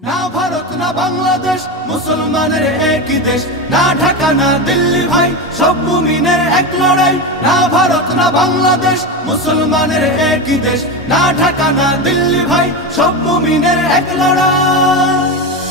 না ভারত না বাংলাদেশ মুসলমানের একই দেশ, না ঢাকা না দিল্লি ভাই সব মুমিনের এক লড়াই। না ভারত না বাংলাদেশ মুসলমানের একই দেশ, না ঢাকা না দিল্লি ভাই সব মুমিনের এক লড়াই।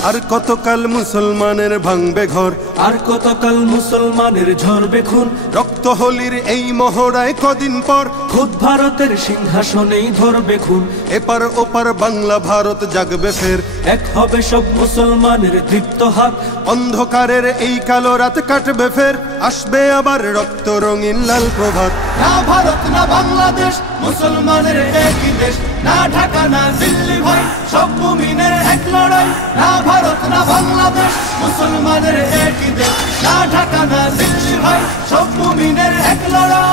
আর কতকাল মুসলমানের ভাঙবে ঘর, আর কতকাল মুসলমানের ঝরবে খুন। রক্ত হোলির এই মহড়ায় কদিন পর খুদ ভারতের সিংহাসনেই ধরবে খুন। এপার ওপার বাংলা ভারত জাগবে ফের, এক হবে সব মুসলমানের দীপ্ত হাত। অন্ধকারের এই কালো রাত কাটবে ফের, আসবে আবার রক্ত রঙিন লাল প্রভাত। না ভারত না বাংলাদেশ মুসলমানের একই দেশ, না ঢাকা না দিল্লি ভাই সব মুমিনের এক লড়াই। না ভারত না বাংলাদেশ মুসলমানের একই দেশ, না ঢাকা না দিল্লি ভাই সব মুমিনের এক লড়াই।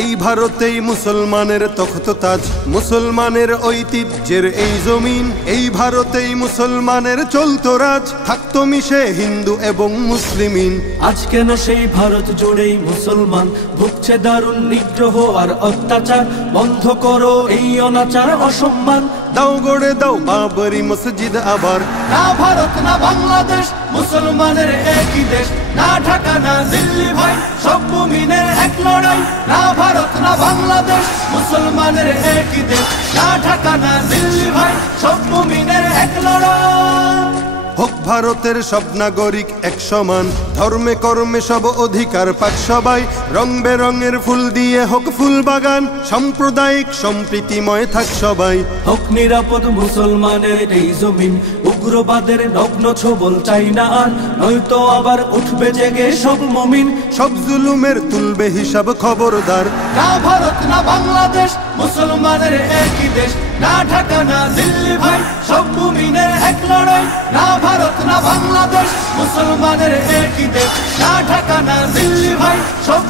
এই ভারতেই মুসলমানের তখ্ত তাজ, মুসলমানের ঐতিহ্যের এই জমিন। এই ভারতেই মুসলমানের চলতো রাজ, থাকতো মিশে হিন্দু এবং মুসলিমিন। আজ কেন সেই ভারত জুড়েই মুসলমান ভুগছে দারুণ নিগ্রহ আর অত্যাচার। বন্ধ করো এই অনাচার অসম্মান, দাও গড়ে দাও বাবরি মসজিদ আবার। না ভারত না বাংলাদেশ মুসলমানের একই দেশ, না ঢাকা না দিল্লি ভাই সব মুমিনের এক লড়াই। না ভারত না বাংলাদেশ মুসলমানের একই দেশ, না ঢাকা না দিল্লি ভাই সব মুমিনের এক লড়াই। হোক ভারতের সব নাগরিক এক সমান, ধর্মে কর্মে সব অধিকার পাক সবাই। রং বেরঙের ফুল দিয়ে হোক ফুল বাগান, সাম্প্রদায়িক সম্প্রীতিময় থাক সবাই। হোক নিরাপদ মুসলমানের এই জমিন, উগ্রবাদের নগ্ন ছবল চাই না আর। নয়তো আবার উঠবে জেগে সব মুমিন, সব জুলুমের তুলবে হিসাব খবরদার। না ভারত না বাংলাদেশ মুসলমানের একই দেশ, না ঢাকা না দিল্লি ভাই সব মুমিনের এক লড়াই। না ভারত না বাংলাদেশ মুসলমানের একই দেশ, না ঢাকা না দিল্লি ভাই সব